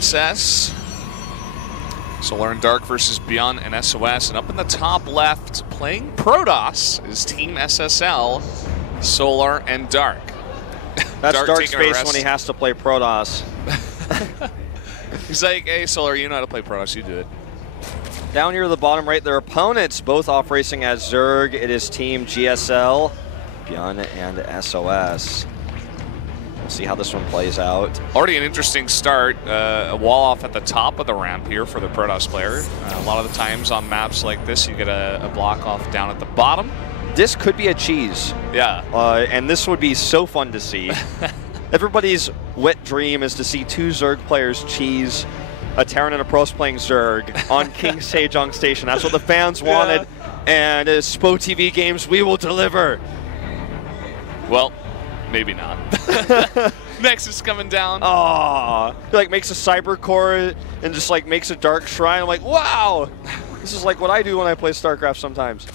SS. Solar and Dark versus Beyond and SOS. And up in the top left, playing Protoss, is Team SSL, Solar and Dark. That's Dark space when he has to play Protoss. He's like, hey, Solar, you know how to play Protoss, you do it. Down here at the bottom right, their opponents both off racing as Zerg. It is Team GSL, Beyond and SOS. We'll see how this one plays out. Already an interesting start. A wall off at the top of the ramp here for the Protoss player. A lot of the times on maps like this, you get a block off down at the bottom. This could be a cheese. Yeah. And this would be so fun to see. Everybody's wet dream is to see two Zerg players cheese a Terran and a Pros playing Zerg on King Sejong Station. That's what the fans wanted. And as SPO TV Games, we will deliver. Well, maybe not. Nexus coming down. Aww. He like makes a cyber core and just like makes a dark shrine. I'm like, wow. This is like what I do when I play StarCraft sometimes.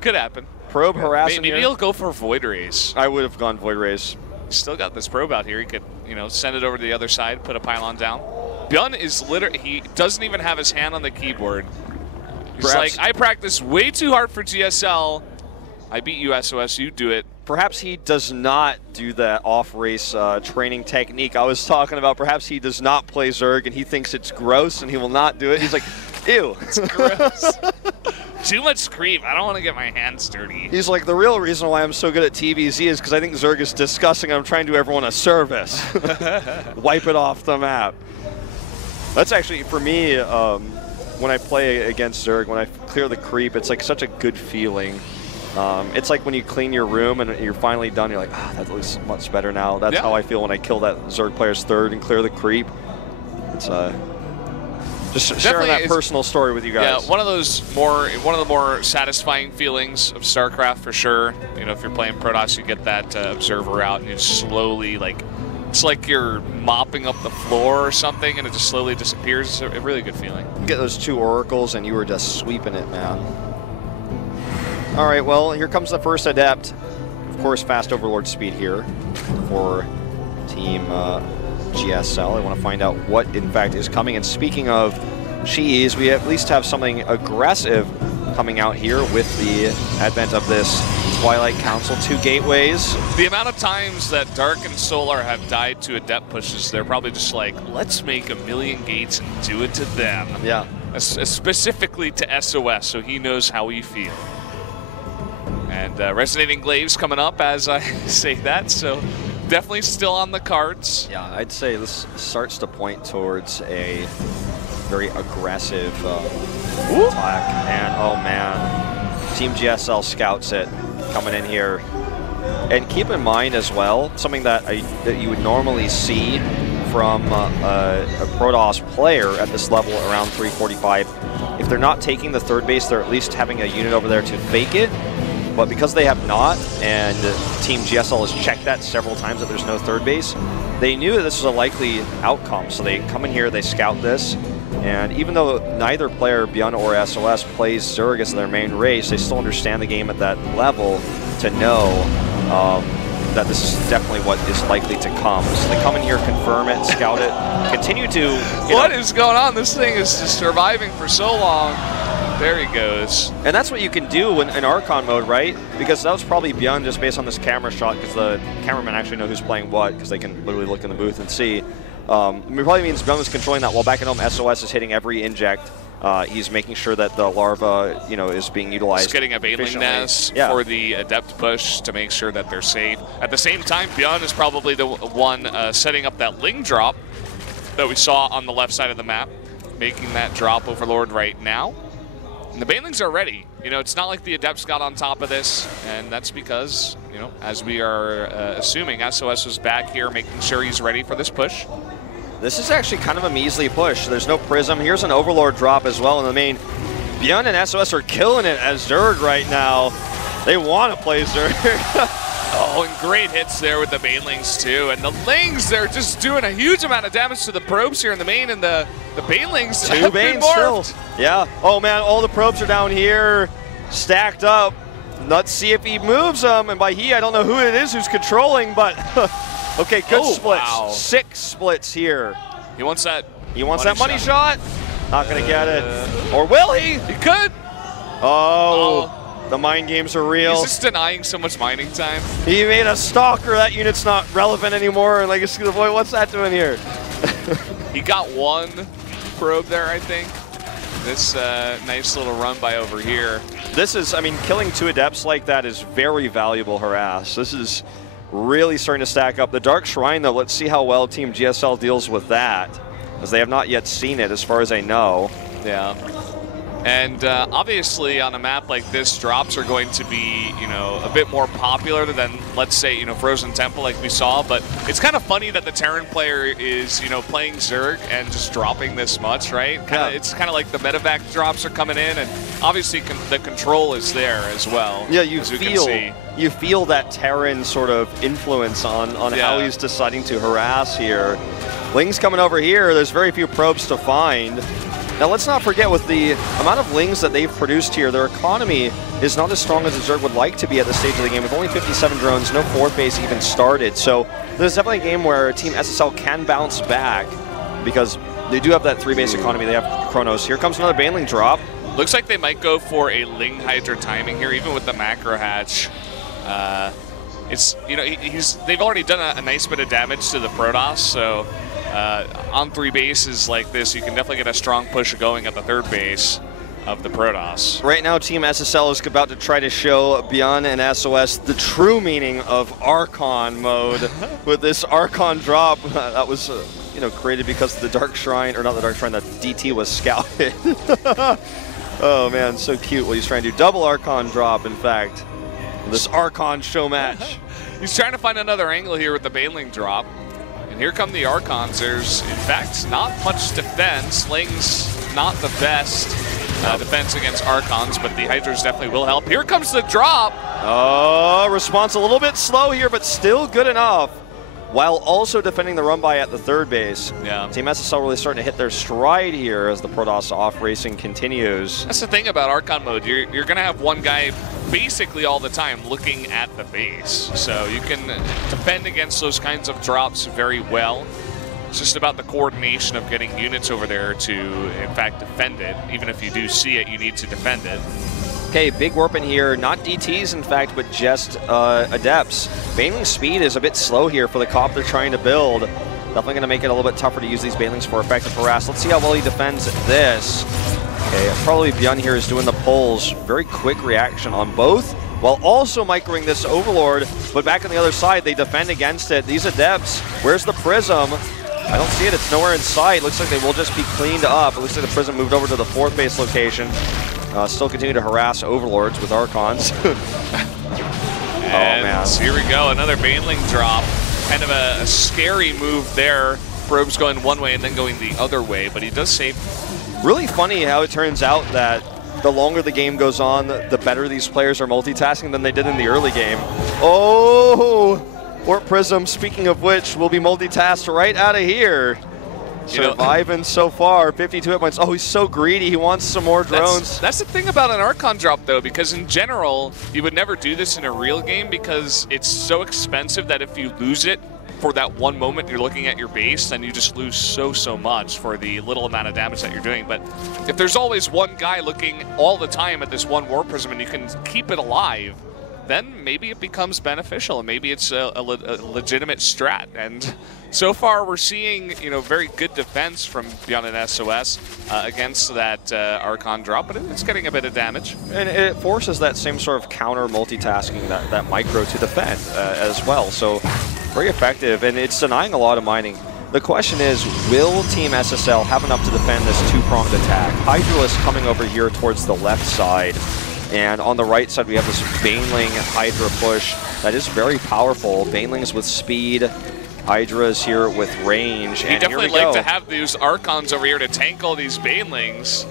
Could happen. Probe harassing. Maybe he'll go for Void Rays. I would have gone Void Rays. Still got this probe out here. He could, you know, send it over to the other side, put a pylon down. Bjorn is literally, he doesn't even have his hand on the keyboard. He's like, I practiced way too hard for GSL. I beat you, SOS, you do it. Perhaps he does not do that off-race training technique I was talking about. Perhaps he does not play Zerg and he thinks it's gross and he will not do it. He's like, ew. It's gross. Too much creep. I don't want to get my hands dirty. He's like, the real reason why I'm so good at TVZ is because I think Zerg is disgusting. I'm trying to do everyone a service. Wipe it off the map. That's actually, for me, when I play against Zerg, when I clear the creep, it's like such a good feeling. It's like when you clean your room and you're finally done, you're like, ah, that looks much better now. That's how I feel when I kill that Zerg player's third and clear the creep. It's just sharing that personal story with you guys. Yeah, one of the more satisfying feelings of StarCraft for sure. You know, if you're playing Protoss, you get that observer out and you slowly, like, it's like you're mopping up the floor or something and it just slowly disappears. It's a really good feeling. Get those two oracles and you were just sweeping it, man. All right, well, here comes the first adept. Of course, fast overlord speed here for Team GSL. I want to find out what, in fact, is coming. And speaking of cheese, we at least have something aggressive coming out here with the advent of this Twilight Council 2 gateways. The amount of times that Dark and Solar have died to adept pushes, they're probably just like, let's make a million gates and do it to them. Yeah. Specifically to SOS, so he knows how we feel. And Resonating Glaives coming up as I say that, so definitely still on the cards. Yeah, I'd say this starts to point towards a very aggressive attack. And oh man, Team GSL scouts it coming in here. And keep in mind as well, something that you would normally see from a Protoss player at this level around 345. If they're not taking the third base, they're at least having a unit over there to fake it. But because they have not, and Team GSL has checked that several times that there's no third base, they knew that this was a likely outcome. So they come in here, they scout this, and even though neither player, Beyond or SOS, plays Zerg as their main race, they still understand the game at that level to know that this is definitely what is likely to come. So they come in here, confirm it, scout it, continue to... What is going on? This thing is just surviving for so long. There he goes. And that's what you can do in Archon mode, right? Because that was probably Beyond just based on this camera shot, because the cameramen actually know who's playing what, because they can literally look in the booth and see. It probably means Beyond was controlling that while back at home, SOS is hitting every inject. He's making sure that the larva, is being utilized. He's getting a Baneling nest for the adept push to make sure that they're safe. At the same time, Beyond is probably the one setting up that Ling drop that we saw on the left side of the map, making that drop Overlord right now. And the Banelings are ready. It's not like the Adepts got on top of this, and that's because, as we are assuming, SOS was back here making sure he's ready for this push. This is actually kind of a measly push. There's no Prism. Here's an Overlord drop as well in the main. Beyond and SOS are killing it as Zerg right now. They want to play Zerg. Oh, and great hits there with the Banelings too. And the Lings, they're just doing a huge amount of damage to the probes here in the main, and the Banelings Two Banes still. Yeah. Oh man, all the probes are down here, stacked up. Let's see if he moves them. And by he, I don't know who it is who's controlling, but okay, good splits. Wow. 6 splits here He wants that. He wants that money shot. Not going to get it. Or will he? He could. Oh. The mind games are real. He's just denying so much mining time. He made a stalker. That unit's not relevant anymore. And Legacy of the Void, what's that doing here? He got one probe there, I think. This nice little run by over here. This is, I mean, killing 2 Adepts like that is very valuable harass. This is really starting to stack up. The Dark Shrine, though, let's see how well Team GSL deals with that, as they have not yet seen it, as far as I know. Yeah. And obviously on a map like this, drops are going to be, you know, a bit more popular than, let's say, you know, Frozen Temple like we saw. But it's kind of funny that the Terran player is, you know, playing Zerg and just dropping this much, right? It's kind of like the medevac drops are coming in, and obviously the control is there as well. Yeah, you feel that Terran sort of influence on how he's deciding to harass here. Ling's coming over here. There's very few probes to find. Now, let's not forget, with the amount of Lings that they've produced here, their economy is not as strong as a Zerg would like to be at this stage of the game, with only 57 drones, no 4th base even started. So there's definitely a game where Team SSL can bounce back, because they do have that 3-base economy. They have Chronos. Here comes another Baneling drop. Looks like they might go for a Ling Hydra timing here, even with the macro hatch. It's, you know, they've already done a nice bit of damage to the Protoss, so on 3 bases like this, you can definitely get a strong push going at the 3rd base of the Protoss. Right now, Team SSL is about to try to show Beyond and SOS the true meaning of Archon mode with this Archon drop that was, you know, created because of the Dark Shrine, or not the Dark Shrine, that DT was scouted. Oh man, so cute what he's trying to do. Double Archon drop, in fact. This Archon show match. He's trying to find another angle here with the Baneling drop. And here come the Archons. There's, in fact, not much defense. Ling's not the best defense against Archons, but the Hydras definitely will help. Here comes the drop. Oh, response a little bit slow here, but still good enough, while also defending the run-by at the 3rd base. Yeah. Team SSL really starting to hit their stride here as the Protoss off-racing continues. That's the thing about Archon mode. You're going to have one guy basically all the time looking at the base. So you can defend against those kinds of drops very well. It's just about the coordination of getting units over there to, in fact, defend it. Even if you do see it, you need to defend it. Okay, big warp in here. Not DTs, in fact, but just Adepts. Baneling's speed is a bit slow here for the cop they're trying to build. Definitely going to make it a little bit tougher to use these Banelings for effective harass. Let's see how well he defends this. Okay, probably Beyond here is doing the pulls. Very quick reaction on both, while also microing this Overlord. But back on the other side, they defend against it. These Adepts, where's the Prism? I don't see it. It's nowhere in sight. Looks like they will just be cleaned up. It looks like the Prism moved over to the 4th base location. Still continue to harass Overlords with Archons. Oh, man. Here we go. Another Baneling drop. Kind of a scary move there. Probe's going one way and then going the other way, but he does save. Really funny how it turns out that the longer the game goes on, the better these players are multitasking than they did in the early game. Oh! Warp Prism, speaking of which, will be multitasked right out of here. Surviving so far, 52 hit points. Oh, he's so greedy. He wants some more drones. That's the thing about an Archon drop, though, because in general, you would never do this in a real game because it's so expensive that if you lose it for that one moment you're looking at your base, then you just lose so much for the little amount of damage that you're doing. But if there's always one guy looking all the time at this one Warp Prism and you can keep it alive, then maybe it becomes beneficial and maybe it's a legitimate strat. And so far we're seeing, you know, very good defense from Beyond and SOS against that Archon drop, but it's getting a bit of damage. And it forces that same sort of counter multitasking, that micro to defend as well. So very effective, and it's denying a lot of mining. The question is, will Team SSL have enough to defend this two-pronged attack? Hydralisk coming over here towards the left side. And on the right side, we have this Baneling Hydra push that is very powerful. Banelings with speed, Hydras here with range. He'd definitely like to have these Archons over here to tank all these Banelings.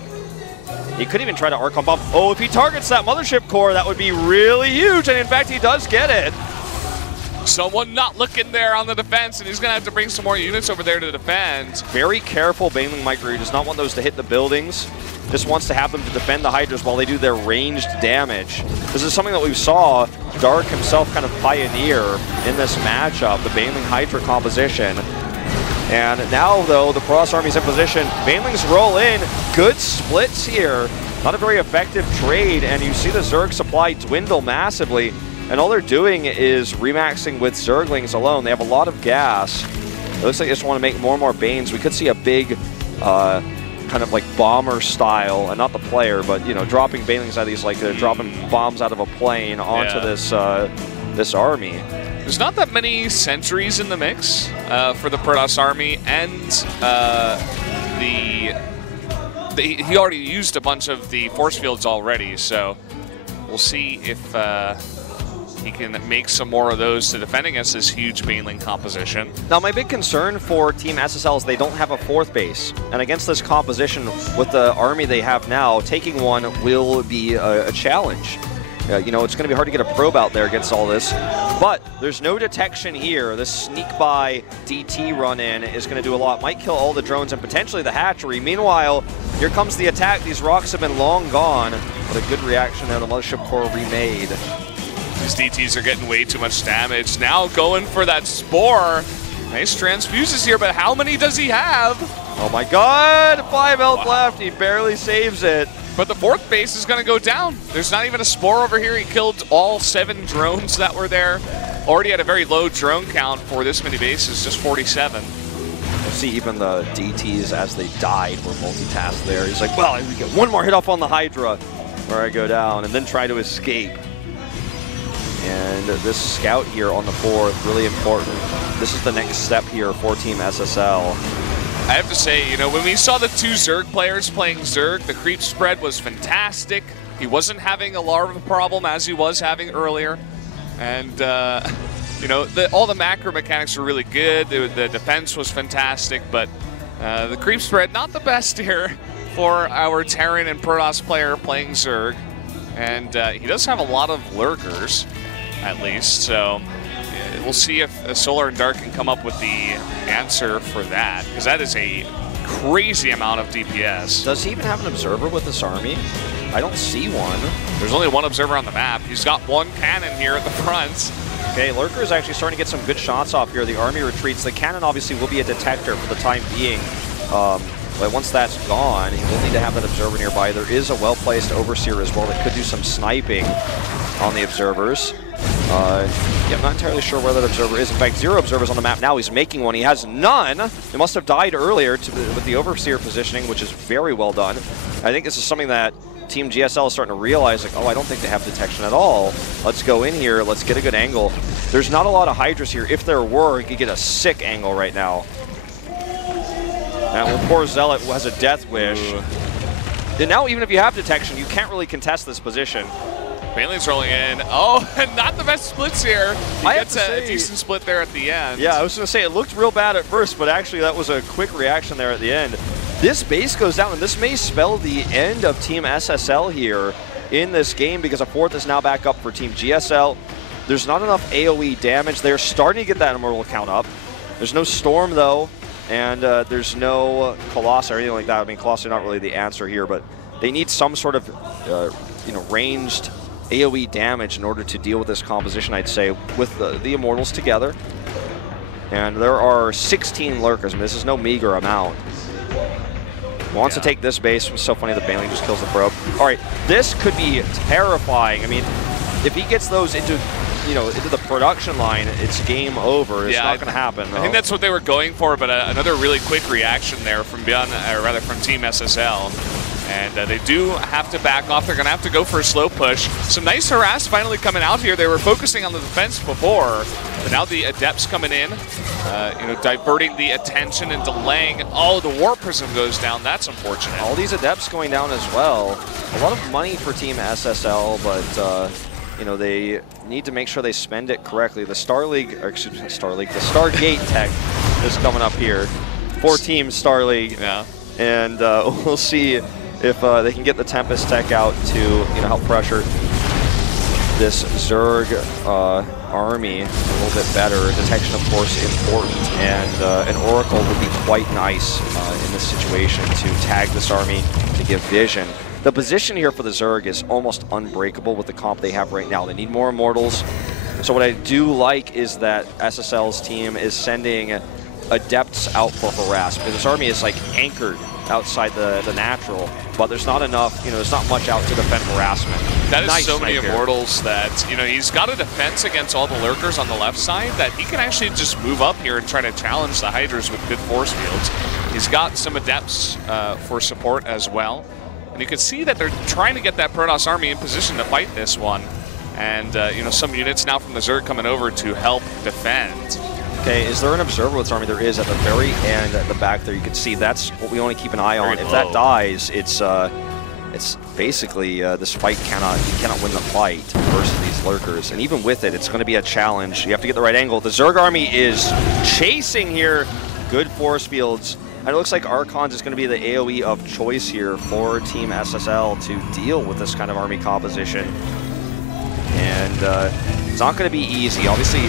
He could even try to Archon bomb. Oh, if he targets that Mothership core, that would be really huge. And in fact, he does get it. Someone not looking there on the defense, and he's going to have to bring some more units over there to defend. Very careful Baneling micro. He does not want those to hit the buildings. Just wants to have them to defend the Hydras while they do their ranged damage. This is something that we saw Dark himself kind of pioneer in this matchup, the Baneling Hydra composition. And now, though, the Protoss Army's in position. Banelings roll in. Good splits here. Not a very effective trade, and you see the Zerg supply dwindle massively. And all they're doing is remaxing with Zerglings alone. They have a lot of gas. It looks like they just want to make more and more Banes. We could see a big kind of like bomber style, and not the player, but you know, dropping Banelings out of these, like they're dropping bombs out of a plane onto this this army. There's not that many sentries in the mix for the Protoss Army, and he already used a bunch of the force fields already, so we'll see if he can make some more of those to defend against this huge Baneling composition. Now, my big concern for Team SSL is they don't have a fourth base, and against this composition with the army they have now, taking one will be a challenge. You know, it's going to be hard to get a probe out there against all this, but there's no detection here. This sneak-by DT run-in is going to do a lot. Might kill all the drones and potentially the hatchery. Meanwhile, here comes the attack. These rocks have been long gone, but a good reaction there. The Mothership Core remade. These DTs are getting way too much damage. Now going for that Spore. Nice transfuses here, but how many does he have? Oh my god, 5 health left. He barely saves it. But the fourth base is going to go down. There's not even a Spore over here. He killed all 7 drones that were there. Already had a very low drone count for this many bases, just 47. You'll see even the DTs as they died were multitasked there. He's like, well, I get one more hit off on the Hydra where I go down and then try to escape. And this scout here on the fourth, really important. This is the next step here for Team SSL. I have to say, you know, when we saw the 2 Zerg players playing Zerg, the creep spread was fantastic. He wasn't having a larva problem as he was having earlier. And, you know, all the macro mechanics were really good. The defense was fantastic, but the creep spread, not the best here for our Terran and Protoss player playing Zerg. And he does have a lot of lurkers, at least, so we'll see if Solar and Dark can come up with the answer for that, because that is a crazy amount of DPS. Does he even have an observer with this army? I don't see one. There's only one observer on the map. He's got 1 cannon here at the front. Okay, Lurker is actually starting to get some good shots off here. The army retreats. The cannon obviously will be a detector for the time being. But once that's gone, he will need to have that observer nearby. There is a well-placed Overseer as well that could do some sniping on the observers. Yeah, I'm not entirely sure where that observer is. In fact, 0 observers on the map now. He's making one. He has none. They must have died earlier with the Overseer positioning, which is very well done. I think this is something that Team GSL is starting to realize, like, oh, I don't think they have detection at all. Let's go in here. Let's get a good angle. There's not a lot of Hydras here. If there were, you could get a sick angle right now. And poor Zealot has a death wish. And now, even if you have detection, you can't really contest this position. Baneling's rolling in. Oh, and not the best splits here. He gets a decent split there at the end. Yeah, I was going to say, it looked real bad at first, but actually that was a quick reaction there at the end. This base goes down, and this may spell the end of Team SSL here in this game, because a fourth is now back up for Team GSL. There's not enough AoE damage. They're starting to get that Immortal count up. There's no Storm, though, and there's no Colossus or anything like that. I mean, Colossus are not really the answer here, but they need some sort of you know, ranged AoE damage in order to deal with this composition, I'd say, with the Immortals together. And there are 16 Lurkers. I mean, this is no meager amount. Wants to take this base. It was so funny that Baneling just kills the probe. All right, this could be terrifying. I mean, if he gets those into, you know, into the production line, it's game over. It's not going to happen, though. I think that's what they were going for, but another really quick reaction there from beyond, or rather from Team SSL. And they do have to back off. They're going to have to go for a slow push. Some nice harass finally coming out here. They were focusing on the defense before, but now the Adepts coming in, you know, diverting the attention and delaying. Oh, the War Prism goes down. That's unfortunate. All these Adepts going down as well. A lot of money for Team SSL, but you know, they need to make sure they spend it correctly. The Star League, or excuse me, the Stargate tech is coming up here. 4 teams Star League, and we'll see if they can get the Tempest tech out to, you know, help pressure this Zerg army a little bit better. Detection, of course, important, and an Oracle would be quite nice in this situation to tag this army to give vision. The position here for the Zerg is almost unbreakable with the comp they have right now. They need more Immortals. So what I do like is that SSL's team is sending Adepts out for harass, because this army is like anchored outside the natural, but there's not enough, there's not much out to defend harassment. That is nice so many Immortals that, he's got a defense against all the lurkers on the left side that he can actually just move up here and try to challenge the Hydras with good force fields. He's got some Adepts for support as well. And you can see that they're trying to get that Protoss army in position to fight this one. And, some units now from the Zerg coming over to help defend. Okay, is there an observer with this army? There is at the very end, at the back there. You can see that's what we want to keep an eye on. If that dies, it's basically this fight you cannot win the fight versus these lurkers. And even with it, it's going to be a challenge. You have to get the right angle. The Zerg army is chasing here. Good force fields. And it looks like Archon is going to be the AoE of choice here for Team SSL to deal with this kind of army composition. And it's not going to be easy. Obviously,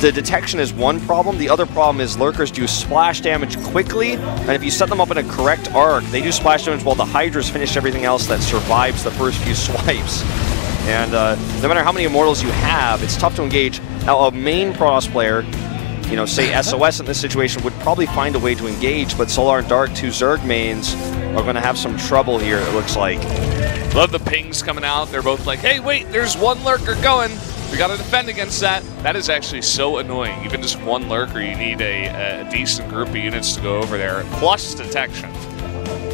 the detection is one problem. The other problem is lurkers do splash damage quickly, and if you set them up in a correct arc, they do splash damage while the Hydras finish everything else that survives the first few swipes. And no matter how many Immortals you have, it's tough to engage. Now, a main Protoss player, say SOS in this situation, would probably find a way to engage, but Solar and Dark, 2 Zerg mains, are going to have some trouble here, it looks like. Love the pings coming out. They're both like, hey, wait, there's one lurker going. We got to defend against that. That is actually so annoying. Even just one lurker, you need a decent group of units to go over there, plus detection.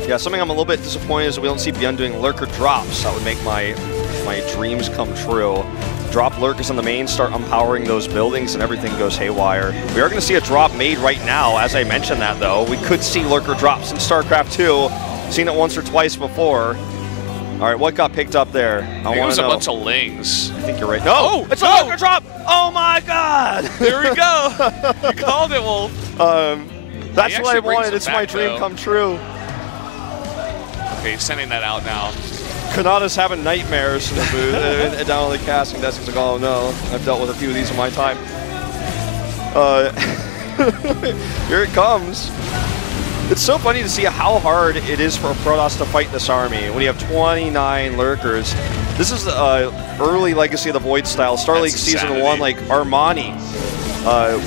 Yeah, something I'm a little bit disappointed is that we don't see Beyond doing lurker drops. That would make my dreams come true. Drop lurkers on the main, start empowering those buildings, and everything goes haywire. We are going to see a drop made right now. As I mentioned that, though, we could see lurker drops in StarCraft 2. Seen it once or twice before. All right, what got picked up there? I think it was a bunch of lings. I think you're right. No, it's a lurker drop! Oh my God! There we go. You called it, Wolf. That's what I wanted. It's my dream come true. Okay, he's sending that out now. Kanata's having nightmares in the booth, down on the casting desk. He's like, oh no, I've dealt with a few of these in my time. Here it comes. It's so funny to see how hard it is for Protoss to fight this army when you have 29 lurkers. This is early Legacy of the Void style. Star League Season 1, like Armani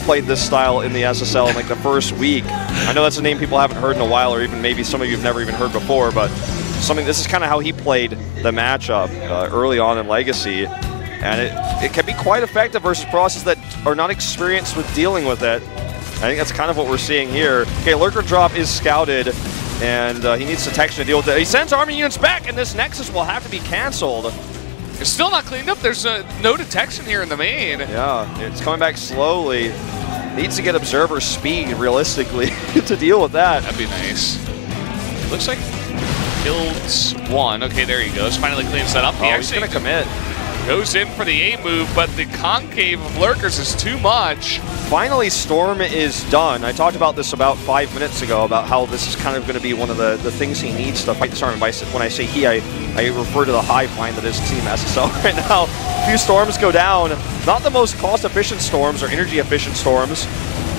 played this style in the SSL in like the first week. I know that's a name people haven't heard in a while, or even maybe some of you have never even heard before, but this is kind of how he played the matchup early on in Legacy. And it can be quite effective versus Protosses that are not experienced with dealing with it. I think that's kind of what we're seeing here. Okay, lurker drop is scouted, and he needs detection to deal with it. He sends army units back, and this Nexus will have to be canceled. It's still not cleaned up. There's no detection here in the main. Yeah, it's coming back slowly. Needs to get observer speed, realistically, to deal with that. That'd be nice. Looks like killed one. Okay, there he goes. Finally cleans that up. He's going to commit. Goes in for the A move, but the concave of lurkers is too much. Finally, Storm is done. I talked about this about 5 minutes ago, about how this is kind of going to be one of the things he needs to fight this army. When I say he, I refer to the hive mind that is Team SSL right now. A few storms go down. Not the most cost-efficient storms or energy-efficient storms,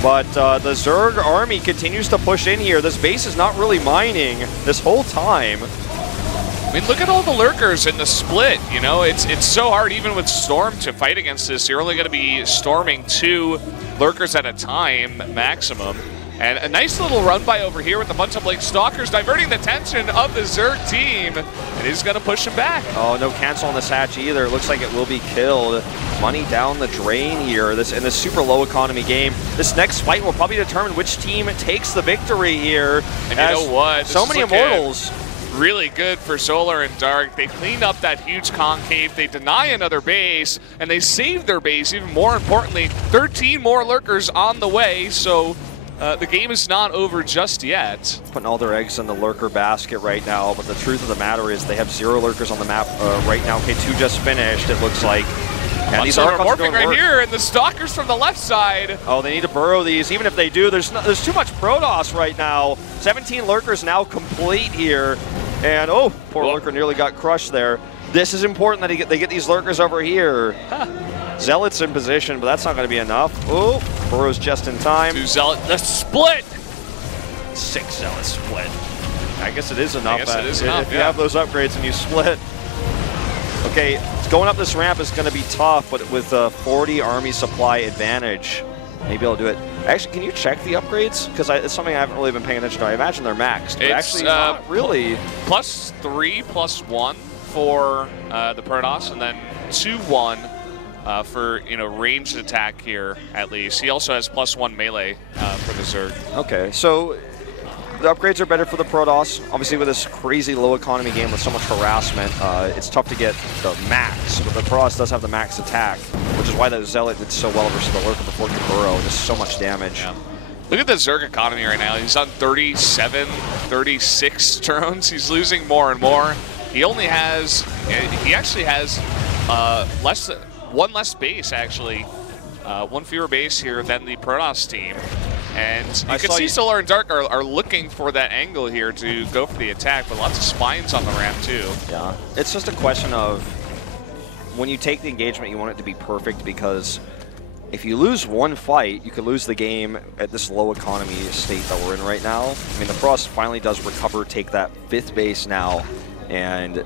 but the Zerg army continues to push in here. This base is not really mining this whole time. I mean, look at all the lurkers in the split, It's so hard, even with Storm, to fight against this. You're only going to be storming 2 lurkers at a time, maximum. And a nice little run by over here with a bunch of Blake Stalkers, diverting the attention of the Zerg team. And he's going to push him back. Oh, no cancel on this hatch either. It looks like it will be killed. Money down the drain here in this super low economy game. This next fight will probably determine which team takes the victory here. And you know what? So many Immortals. Really good for Solar and Dark. They cleaned up that huge concave, they deny another base, and they saved their base. Even more importantly, 13 more lurkers on the way, so the game is not over just yet. Putting all their eggs in the lurker basket right now, but the truth of the matter is they have 0 lurkers on the map right now. Okay, 2 just finished, it looks like. And these are morphing right here, and the Stalkers from the left side. Oh, they need to burrow these. Even if they do, there's too much Protoss right now. 17 lurkers now complete here. And, oh, poor lurker nearly got crushed there. This is important that they get these lurkers over here. Zealots in position, but that's not going to be enough. Oh, burrows just in time. 2 Zealots. The split! 6 Zealots split. I guess it is enough. I guess it is enough, if you have those upgrades and you split. Okay, going up this ramp is going to be tough, but with a 40 army supply advantage, maybe I'll do it. Actually, can you check the upgrades? Because it's something I haven't really been paying attention to. I imagine they're maxed. But actually, not really. +3, +1 for the Protoss, and then 2-1 for ranged attack here at least. He also has +1 melee for the Zerg. Okay, so the upgrades are better for the Protoss. Obviously, with this crazy low economy game with so much harassment, it's tough to get the max. But the Protoss does have the max attack, which is why the Zealot did so well versus the Lurker before he could burrow. Just so much damage. Yeah. Look at the Zerg economy right now. He's on 37, 36 drones. He's losing more and more. He actually has one less base, actually. One fewer base here than the Protoss team. And you can see Solar and Dark are looking for that angle here to go for the attack, but lots of spines on the ramp too. Yeah, it's just a question of when you take the engagement, you want it to be perfect, because if you lose one fight, you could lose the game at this low economy state that we're in right now. I mean, the Frost finally does recover, take that 5th base now, and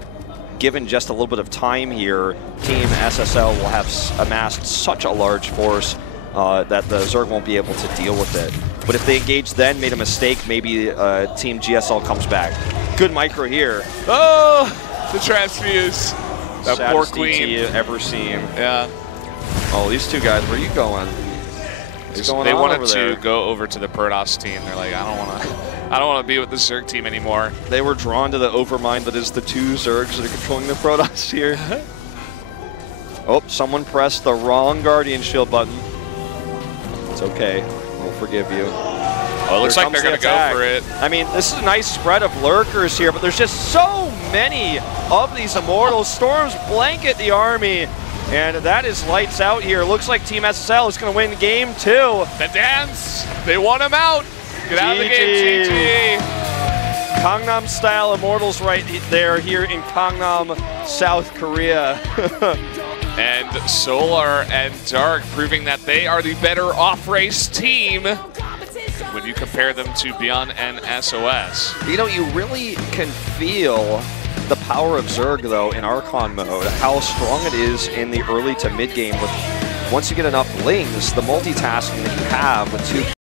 given just a little bit of time here, Team SSL will have amassed such a large force that the Zerg won't be able to deal with it. But if they engage then, made a mistake, maybe Team GSL comes back. Good micro here. Oh, the transfuse. That Saddest poor queen. DT ever seen. Yeah. Oh, these two guys, where are you going? They wanted to go over to the Protoss team. They're like, I don't want to be with the Zerg team anymore. They were drawn to the overmind that is the 2 Zergs that are controlling the Protoss here. Oh, someone pressed the wrong Guardian Shield button. It's okay. We'll forgive you. Oh, it looks like they're going to go for it. I mean, this is a nice spread of lurkers here, but there's just so many of these Immortals. Storms blanket the army, and that is lights out here. Looks like Team SSL is going to win game 2. The dance. They want him out. Get out of the game, GG. Gangnam style Immortals right there here in Gangnam, South Korea. And Solar and Dark proving that they are the better off-race team when you compare them to Beyond and SOS. You know, you really can feel the power of Zerg, though, in Archon mode, how strong it is in the early to mid game. Once you get enough lings, the multitasking that you have with 2